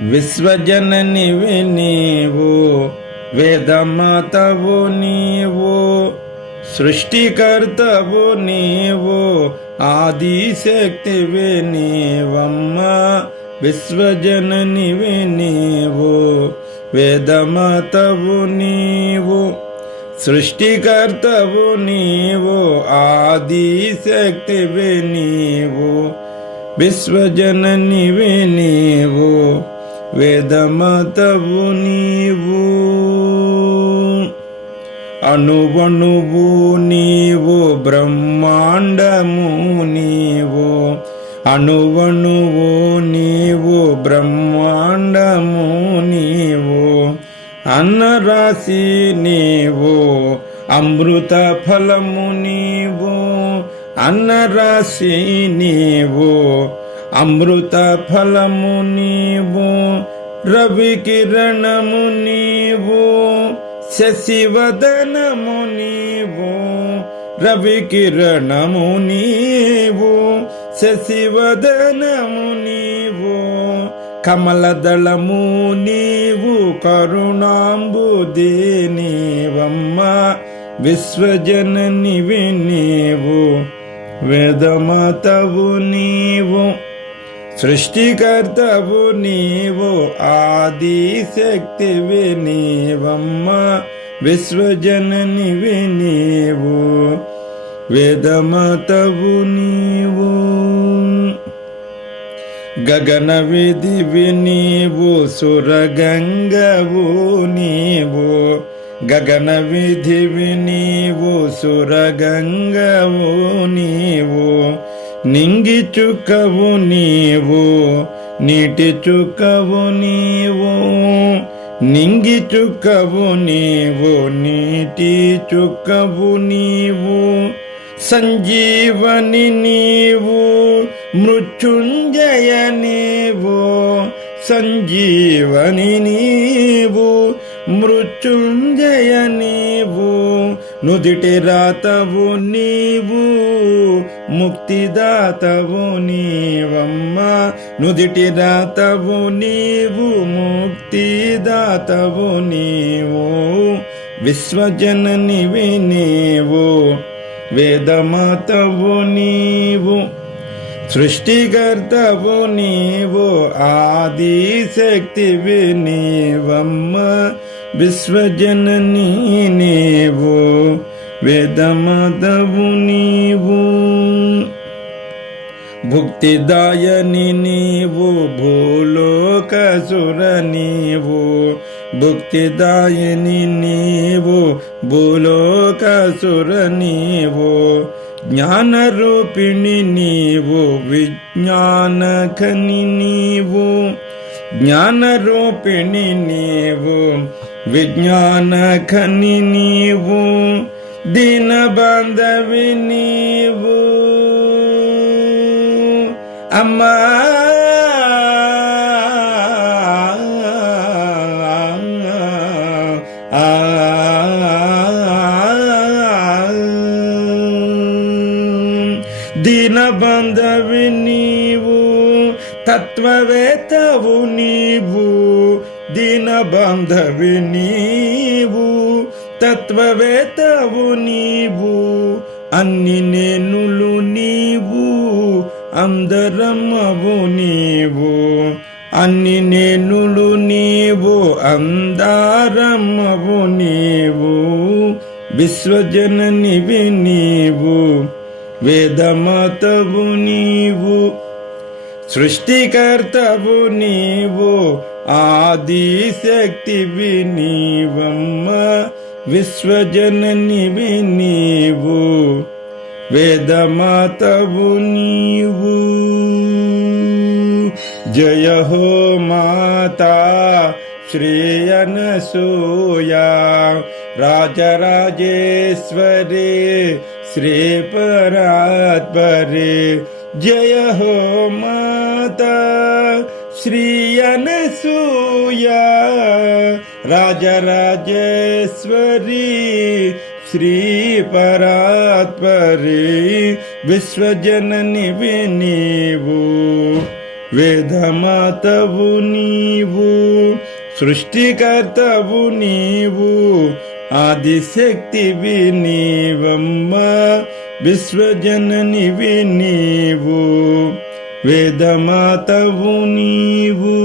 విశ్వజననివి నీవు వేదమాతవు నీవు సృష్టికర్తవు నీవు ఆదిశక్తివి నీవమ్మ విశ్వజననివి నీవు వేదమాతవు నీవు సృష్టికర్తవు నీవు ఆదిశక్తివి నీవు విశ్వజననివి నీవు వేదమతవు నీవు అణువణువు నీవు బ్రహ్మాండము నీవు అణువణువు నీవు బ్రహ్మాండము నీవు అన్నరాశి నీవు అమృత ఫలము నీవు అన్నరాశి నీవు అమృత ఫలము నీవు రవి కిరణము నీవు శశివదనము నీవు రవి కిరణము నీవు శశివదనము నీవు కమలదళము నీవు కరుణాంబుదే నీవమ్మ విశ్వజననివి నీవు వేదమాతవు నీవు సృష్టికర్తవు నీవు ఆది ఆదిశక్తివి నీవమ్మ విశ్వజననివి నీవు వేదమతవు నీవు. గగన విధివి నీవు సురగంగవు నీవు. గగన విధివి నీవు సురగంగవు నీవు. నింగి చుక్కవు నీవు నీటి చుక్కవు నీవు. నింగి చుక్కవు నీవు నీటి చుక్కవు నీవు. సంజీవని నీవు మృత్యుంజయ నీవు. సంజీవని నీవు. మృత్యుంజయ నీవు నుదిటి రాతవు నీవు ముక్తిదాతవు నీవమ్మ. నుదిటి రాతవు నీవు ముక్తిదాతవు నీవు. విశ్వజననివి నీవు వేదమాతవు నీవు. సృష్టికర్తవు నీవు ఆది ఆదిశక్తివి నీవమ్మ విశ్వజనని నీవు వేదమాతవు నీవు భుక్తిదాయని నీవు భూలోకసుర నీవు భుక్తిదాయని నీవు భూలోకసుర నీవు జ్ఞానరూపిణి నీవు విజ్ఞానఖని నీవు జ్ఞానరూపిణి నీవు విజ్ఞానఖని నీవు దీన బాంధవి నీవు అమ్మా దీన బాంధవి నీవు తత్వవేతవు నీవు బాంధవి నీవు తత్వవేత్తవు నీవు అన్ని నేనులు నీవు అందరమ్మవు నీవు అన్ని నేనులు నీవు అందారమ్మవు నీవు విశ్వజననివి నీవు వేదమాతవు నీవు సృష్టికర్తవు నీవు आदिशक्तिविनीवम् विश्वजननि विनीवो विनीवु वेदमातवुनीवु जय हो माता श्रीयनसूया राजराजेश्वरे श्रीपरात्परे। जय हो माता శ్రీయనసూయ శ్రీయనసూయా రాజరాజేశ్వరి శ్రీపరాత్పరి విశ్వజనని నీవు వేదమాతవు నీవు సృష్టికర్తవు నీవు ఆదిశక్తివి నీవమ్మ విశ్వజననివి నీవు వేదమాతవు నీవు.